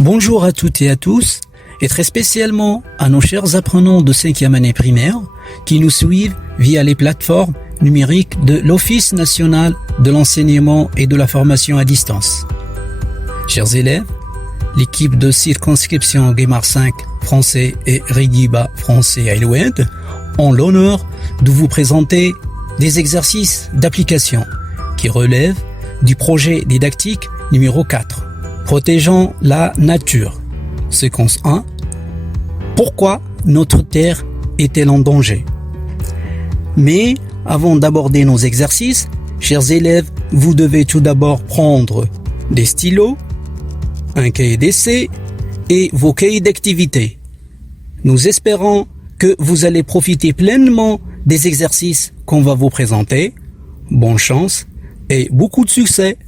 Bonjour à toutes et à tous, et très spécialement à nos chers apprenants de 5e année primaire qui nous suivent via les plateformes numériques de l'Office national de l'enseignement et de la formation à distance. Chers élèves, l'équipe de circonscription Guémar 5 français et Rigiba français Aïloued ont l'honneur de vous présenter des exercices d'application qui relèvent du projet didactique numéro 4, protégeant la nature. Séquence 1. Pourquoi notre Terre est-elle en danger? Mais avant d'aborder nos exercices, chers élèves, vous devez tout d'abord prendre des stylos, un cahier d'essai et vos cahiers d'activité. Nous espérons que vous allez profiter pleinement des exercices qu'on va vous présenter. Bonne chance et beaucoup de succès.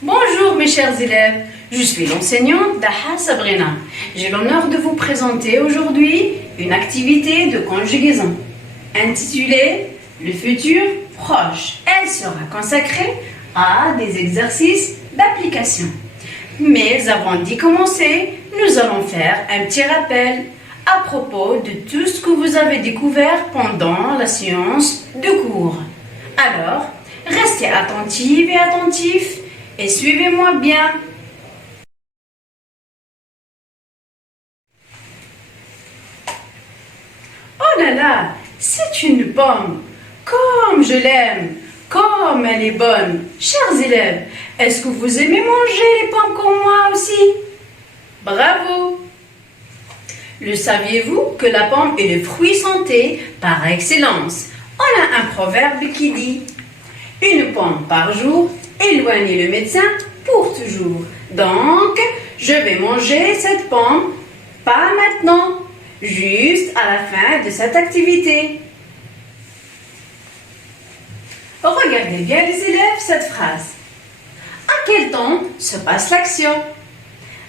Bonjour mes chers élèves, je suis l'enseignante Daha Sabrina. J'ai l'honneur de vous présenter aujourd'hui une activité de conjugaison intitulée Le futur proche. Elle sera consacrée à des exercices d'application. Mais avant d'y commencer, nous allons faire un petit rappel à propos de tout ce que vous avez découvert pendant la séance de cours. Alors, restez attentifs et attentifs et suivez-moi bien. Oh là là, c'est une pomme. Comme je l'aime, comme elle est bonne. Chers élèves, est-ce que vous aimez manger les pommes comme moi aussi? Bravo! Le saviez-vous que la pomme est le fruit santé par excellence? On a un proverbe qui dit « Une pomme par jour, éloignez le médecin pour toujours. » Donc, je vais manger cette pomme, pas maintenant, juste à la fin de cette activité. Regardez bien les élèves cette phrase. À quel temps se passe l'action?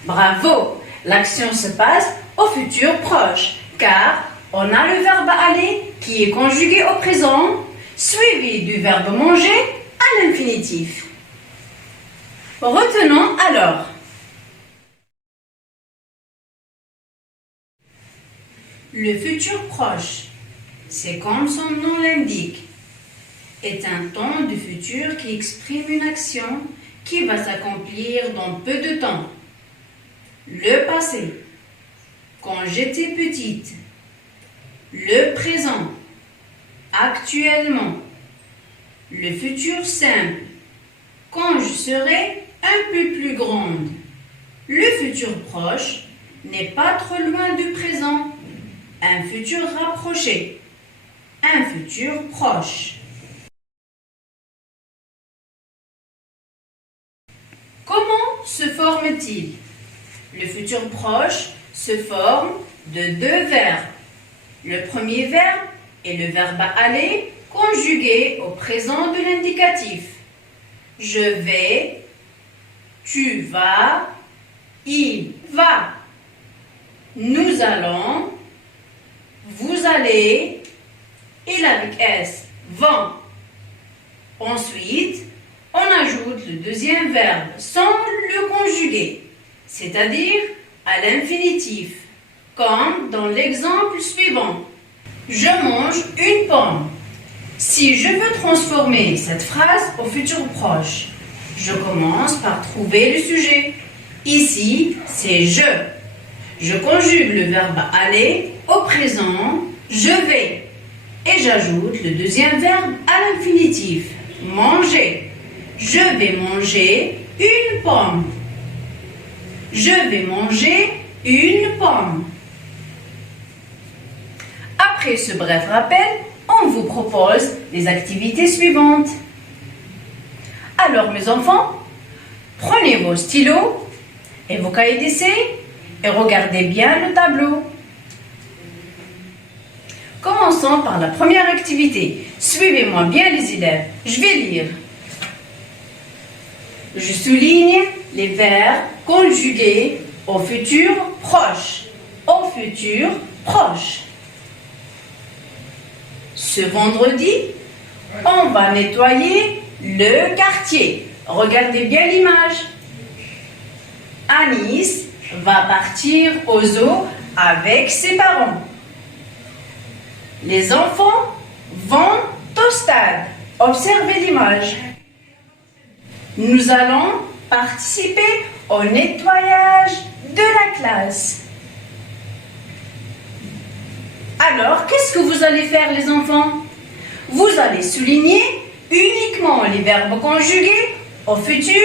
Bravo! L'action se passe au futur proche, car on a le verbe aller qui est conjugué au présent, suivi du verbe manger à l'infinitif. Retenons alors. Le futur proche, c'est comme son nom l'indique, est un temps du futur qui exprime une action qui va s'accomplir dans peu de temps. Le passé, quand j'étais petite. Le présent, actuellement. Le futur simple, quand je serai un peu plus grande. Le futur proche n'est pas trop loin du présent. Un futur rapproché. Un futur proche. Comment se forme-t-il? Le futur proche se forme de deux verbes. Le premier verbe est le verbe aller conjugué au présent de l'indicatif. Je vais, tu vas, il va. Nous allons, vous allez, il avec S, vont. Ensuite, on ajoute le deuxième verbe sans le conjuguer, c'est-à-dire à l'infinitif, comme dans l'exemple suivant. Je mange une pomme. Si je veux transformer cette phrase au futur proche, je commence par trouver le sujet. Ici, c'est je. Je conjugue le verbe aller au présent, je vais. Et j'ajoute le deuxième verbe à l'infinitif, manger. Je vais manger une pomme. Je vais manger une pomme. Après ce bref rappel, on vous propose les activités suivantes. Alors mes enfants, prenez vos stylos et vos cahiers d'essai et regardez bien le tableau. Commençons par la première activité. Suivez-moi bien les élèves, je vais lire. Je souligne les verbes conjugués au futur proche. Au futur proche. Ce vendredi, on va nettoyer le quartier. Regardez bien l'image. Anis va partir au zoo avec ses parents. Les enfants vont au stade. Observez l'image. Nous allons participer au nettoyage de la classe. Alors, qu'est-ce que vous allez faire, les enfants? Vous allez souligner uniquement les verbes conjugués au futur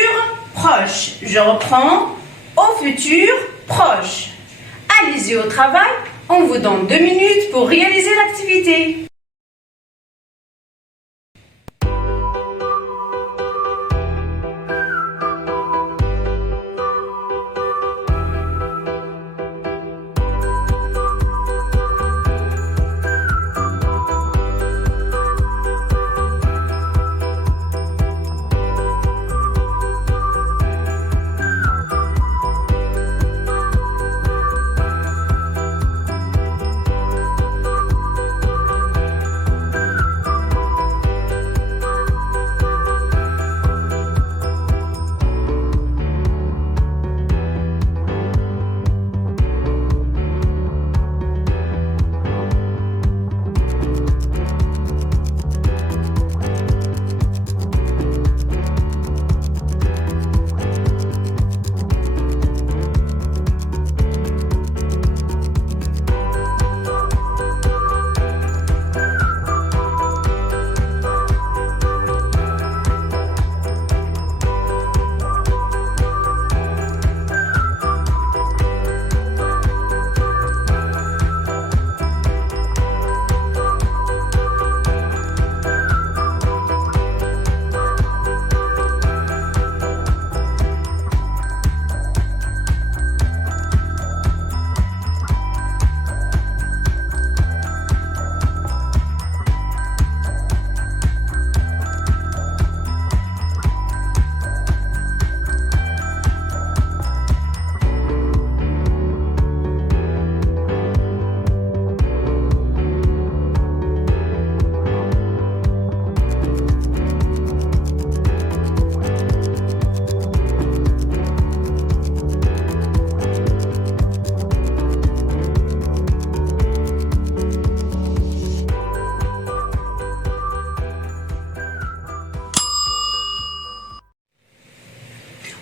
proche. Je reprends, au futur proche. Allez-y au travail, on vous donne 2 minutes pour réaliser l'activité.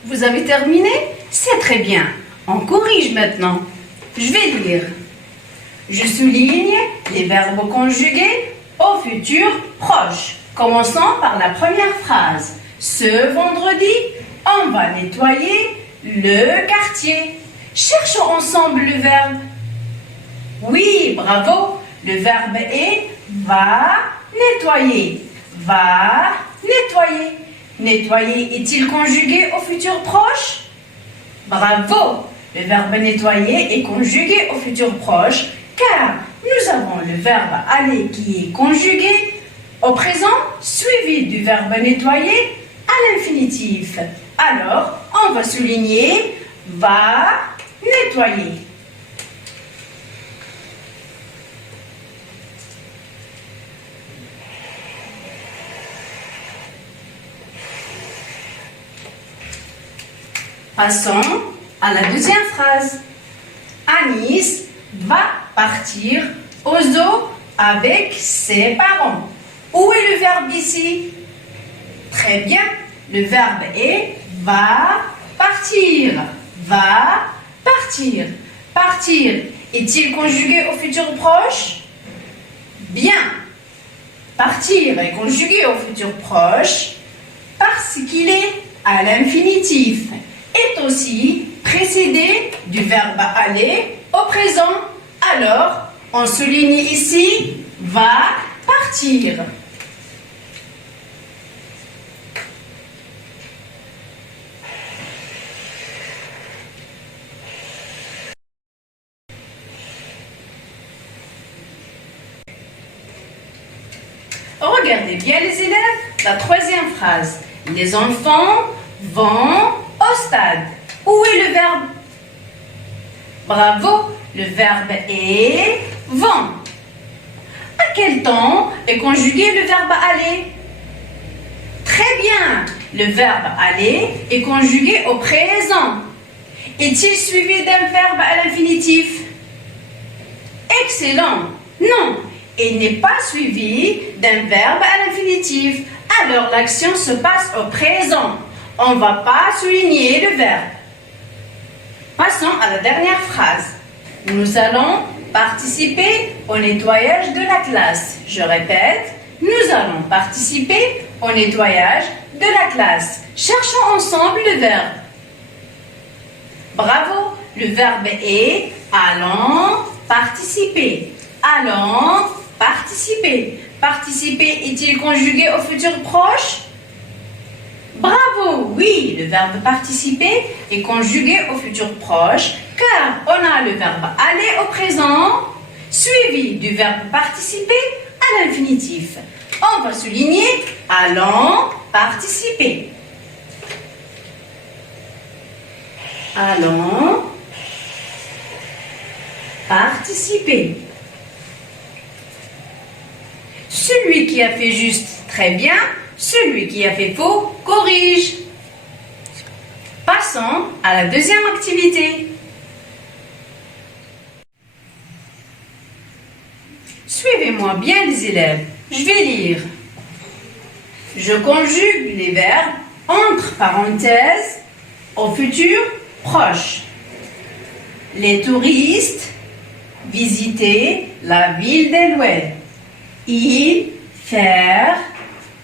Vous avez terminé? C'est très bien. On corrige maintenant. Je vais lire. Je souligne les verbes conjugués au futur proche. Commençons par la première phrase. Ce vendredi, on va nettoyer le quartier. Cherchons ensemble le verbe. Oui, bravo. Le verbe est va nettoyer. Va nettoyer. Nettoyer est-il conjugué au futur proche? Bravo! Le verbe nettoyer est conjugué au futur proche car nous avons le verbe aller qui est conjugué au présent suivi du verbe nettoyer à l'infinitif. Alors, on va souligner va nettoyer. Passons à la deuxième phrase. Anis va partir au zoo avec ses parents. Où est le verbe ici? Très bien, le verbe est va partir. Va partir. Partir est-il conjugué au futur proche? Bien. Partir est conjugué au futur proche parce qu'il est à l'infinitif. Est aussi précédé du verbe aller au présent. Alors, on souligne ici va partir. Regardez bien les élèves, la troisième phrase. Les enfants vont au stade. Où est le verbe? Bravo, le verbe est vont. À quel temps est conjugué le verbe aller? Très bien, le verbe aller est conjugué au présent. Est-il suivi d'un verbe à l'infinitif? Excellent! Non, il n'est pas suivi d'un verbe à l'infinitif. Alors l'action se passe au présent. On ne va pas souligner le verbe. Passons à la dernière phrase. Nous allons participer au nettoyage de la classe. Je répète, nous allons participer au nettoyage de la classe. Cherchons ensemble le verbe. Bravo, le verbe est allons participer. Allons participer. Participer est-il conjugué au futur proche? Bravo, oui, le verbe participer est conjugué au futur proche car on a le verbe aller au présent suivi du verbe participer à l'infinitif. On va souligner allons participer. Allons participer. Celui qui a fait juste, très bien. Celui qui a fait faux, corrige. Passons à la deuxième activité. Suivez-moi bien les élèves. Je vais lire. Je conjugue les verbes entre parenthèses au futur proche. Les touristes visitaient la ville d'Eloued. Ils faire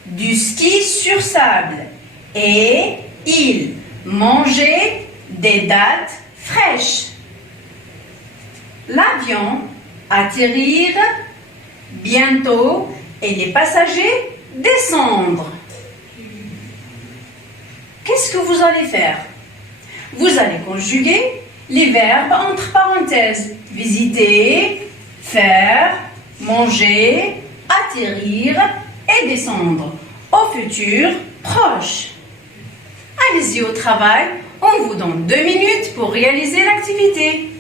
du ski sur sable et ils mangeaient des dattes fraîches. L'avion atterrir bientôt et les passagers descendre. Qu'est-ce que vous allez faire? Vous allez conjuguer les verbes entre parenthèses. Visiter, faire, manger, atterrir et descendre au futur proche. Allez-y au travail, on vous donne 2 minutes pour réaliser l'activité.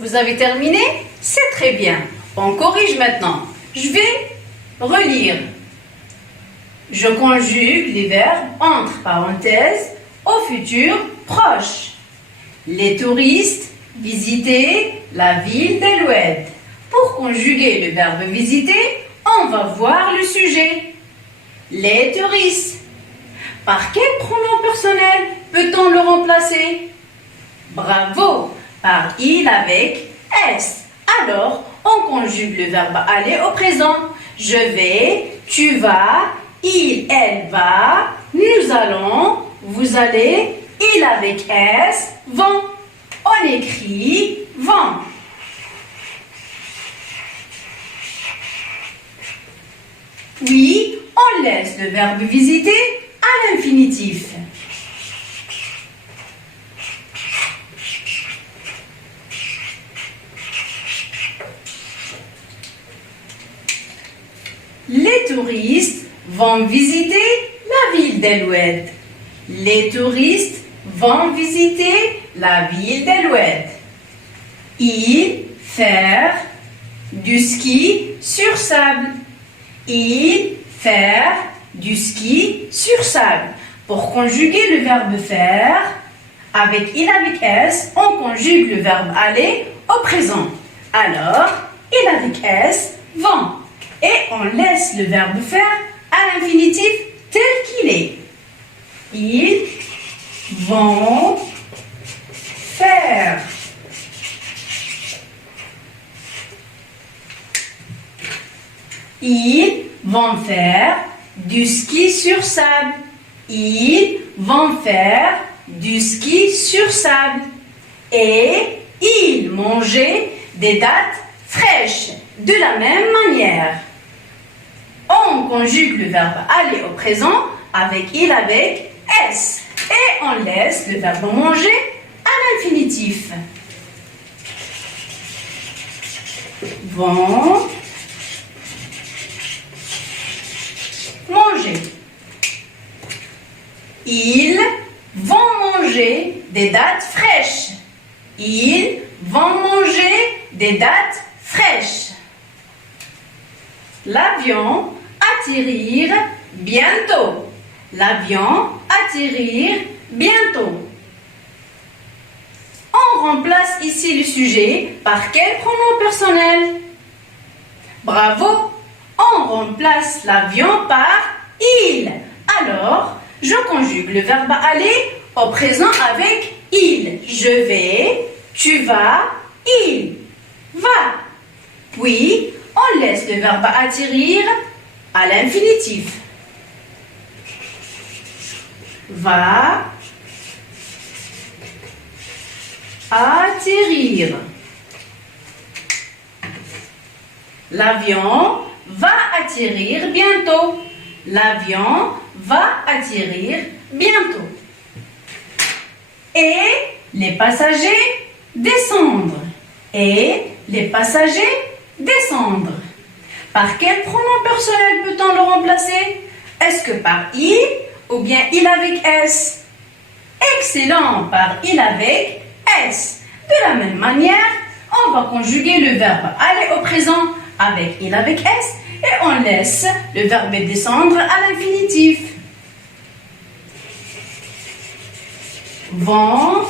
Vous avez terminé? C'est très bien. On corrige maintenant. Je vais relire. Je conjugue les verbes entre parenthèses au futur proche. Les touristes visitaient la ville d'Eloued. Pour conjuguer le verbe visiter, on va voir le sujet. Les touristes. Par quel pronom personnel peut-on le remplacer? Bravo! Par il avec S. Alors, on conjugue le verbe aller au présent. Je vais, tu vas, il, elle va, nous allons, vous allez, il avec S, vont. On écrit vont. Puis, on laisse le verbe visiter à l'infinitif. Les touristes vont visiter la ville d'Eloued. Les touristes vont visiter la ville d'Eloued. Ils faire du ski sur sable. Ils faire du ski sur sable. Pour conjuguer le verbe faire, avec il avec S, on conjugue le verbe aller au présent. Alors, il avec S vont. Et on laisse le verbe faire à l'infinitif tel qu'il est. Ils vont faire. Ils vont faire du ski sur sable. Ils vont faire du ski sur sable. Et ils mangeaient des dattes fraîches de la même manière. On conjugue le verbe aller au présent avec il avec S. Et on laisse le verbe manger à l'infinitif. Vont manger. Ils vont manger des dattes fraîches. Ils vont manger des dattes fraîches. L'avion atterrir bientôt. L'avion atterrir bientôt. On remplace ici le sujet par quel pronom personnel? Bravo! On remplace l'avion par il. Alors, je conjugue le verbe aller au présent avec il. Je vais, tu vas, il va. Puis, on laisse le verbe atterrir à l'infinitif. Va atterrir. L'avion va atterrir bientôt. L'avion va atterrir bientôt. Et les passagers descendre. Et les passagers descendre. Par quel pronom personnel peut-on le remplacer? Est-ce que par il ou bien il avec S? Excellent, par il avec S. De la même manière, on va conjuguer le verbe aller au présent avec il avec S et on laisse le verbe descendre à l'infinitif. Vont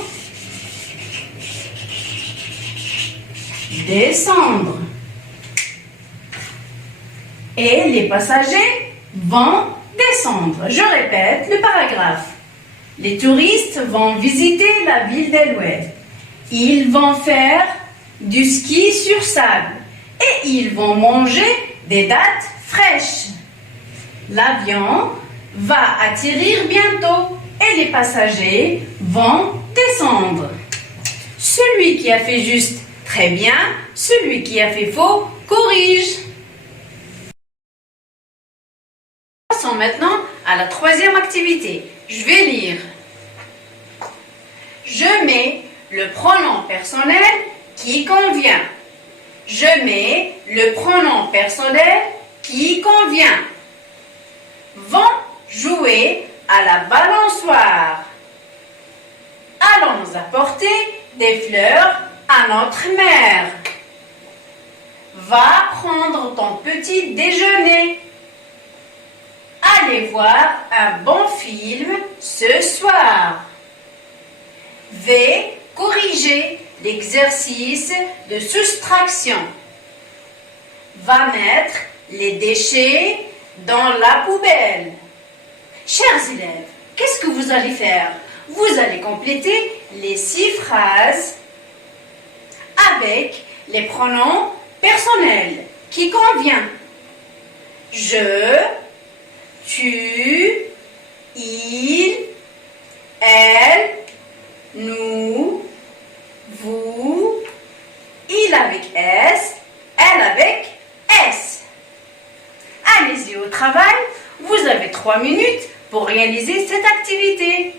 descendre. Et les passagers vont descendre. Je répète le paragraphe. Les touristes vont visiter la ville d'Eloued. Ils vont faire du ski sur sable. Et ils vont manger des dattes fraîches. L'avion va atterrir bientôt. Et les passagers vont descendre. Celui qui a fait juste, très bien. Celui qui a fait faux, corrige. Passons maintenant à la troisième activité. Je vais lire. Je mets le pronom personnel qui convient. Je mets le pronom personnel qui convient. Vont jouer à la balançoire. Allons apporter des fleurs à notre mère. Va prendre ton petit déjeuner. Allez voir un bon film ce soir. V. Corriger l'exercice de soustraction. Va mettre les déchets dans la poubelle. Chers élèves, qu'est-ce que vous allez faire? Vous allez compléter les 6 phrases avec les pronoms personnel qui convient. Je, tu, il, elle, nous, vous, il avec S, elle avec S. Allez-y au travail, vous avez 3 minutes pour réaliser cette activité.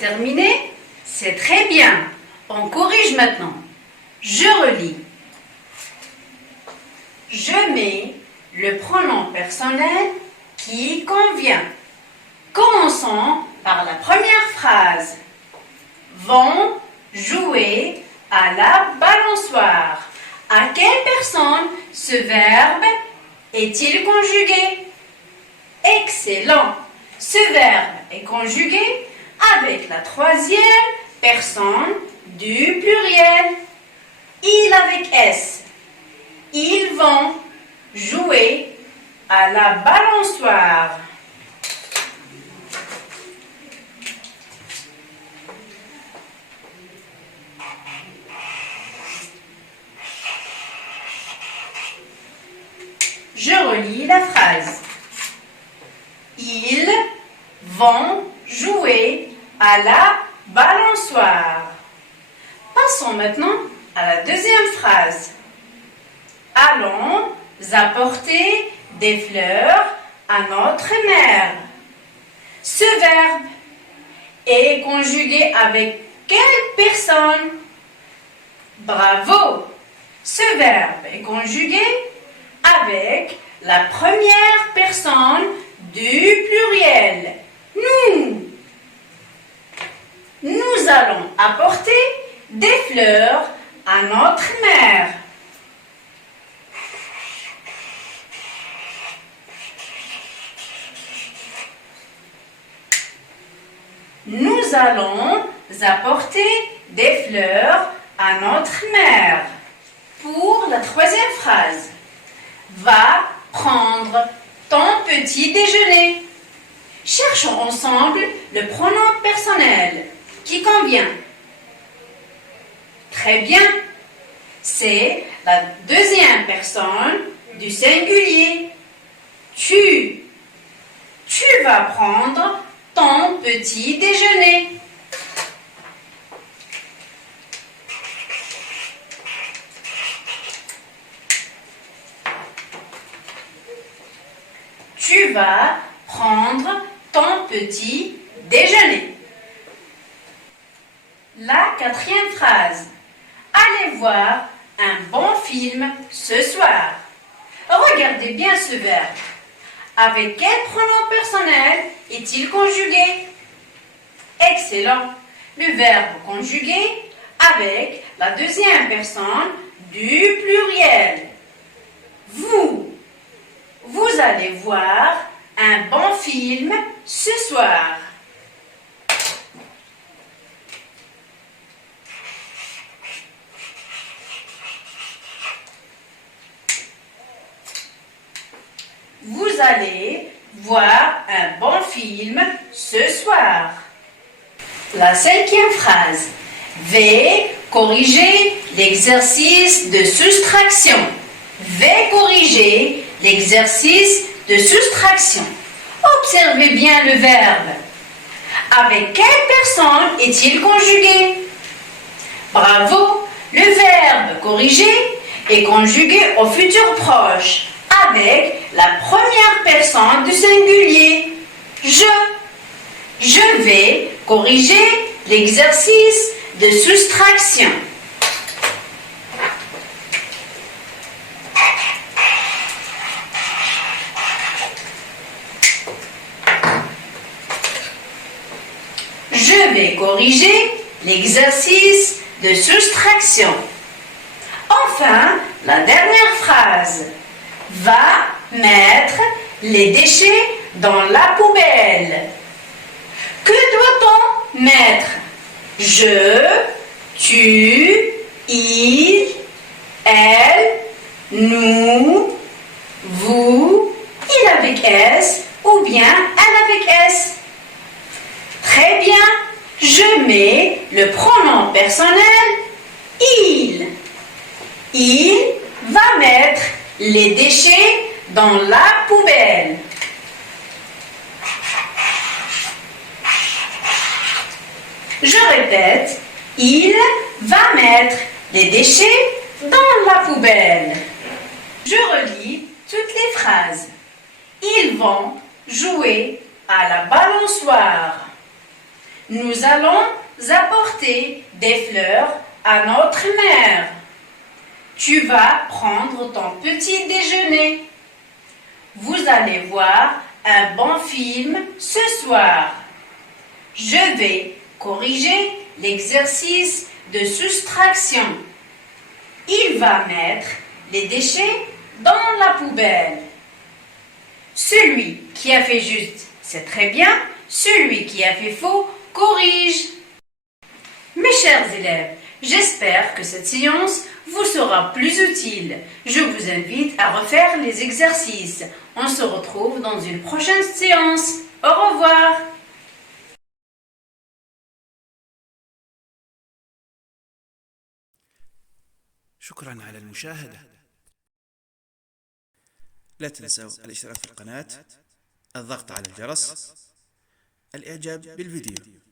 Terminé? C'est très bien. On corrige maintenant. Je relis. Je mets le pronom personnel qui convient. Commençons par la première phrase. Vont jouer à la balançoire. À quelle personne ce verbe est-il conjugué? Excellent. Ce verbe est conjugué avec la troisième personne du pluriel. Il avec S. Ils vont jouer à la balançoire. Je relis la phrase. Ils vont jouer à la balançoire. Passons maintenant à la deuxième phrase. Allons apporter des fleurs à notre mère. Ce verbe est conjugué avec quelle personne? Bravo! Ce verbe est conjugué avec la première personne du pluriel. Nous. Nous allons apporter des fleurs à notre mère. Nous allons apporter des fleurs à notre mère. Pour la troisième phrase, va prendre ton petit déjeuner. Cherchons ensemble le pronom personnel qui convient. Très bien, c'est la deuxième personne du singulier. Tu vas prendre ton petit déjeuner. Tu vas prendre ton petit déjeuner. La quatrième phrase. Allez voir un bon film ce soir. Regardez bien ce verbe. Avec quel pronom personnel est-il conjugué? Excellent. Le verbe conjugué avec la deuxième personne du pluriel. Vous allez voir un bon film ce soir. Vous allez voir un bon film ce soir. La cinquième phrase. V corriger l'exercice de soustraction. V corriger l'exercice de soustraction. Observez bien le verbe. Avec quelle personne est-il conjugué? Bravo! Le verbe corriger est conjugué au futur proche avec la première personne du singulier. Je vais corriger l'exercice de soustraction. Je vais corriger l'exercice de soustraction. Enfin, la dernière phrase. Va mettre les déchets dans la poubelle. Que doit-on mettre? Je, tu, il, elle, nous, vous, il avec S ou bien elle avec S. Très bien, je mets le pronom personnel il. Il va mettre les déchets dans la poubelle. Je répète, il va mettre les déchets dans la poubelle. Je relis toutes les phrases. Ils vont jouer à la balançoire. Nous allons apporter des fleurs à notre mère. Tu vas prendre ton petit déjeuner. Vous allez voir un bon film ce soir. Je vais corriger l'exercice de soustraction. Il va mettre les déchets dans la poubelle. Celui qui a fait juste, c'est très bien. Celui qui a fait faux, corrige. Mes chers élèves, j'espère que cette séance vous sera plus utile. Je vous invite à refaire les exercices. On se retrouve dans une prochaine séance. Au revoir. شكرا على المشاهدة. لا تنسوا الاشتراك في القناة، الضغط على الجرس، الإعجاب بالفيديو.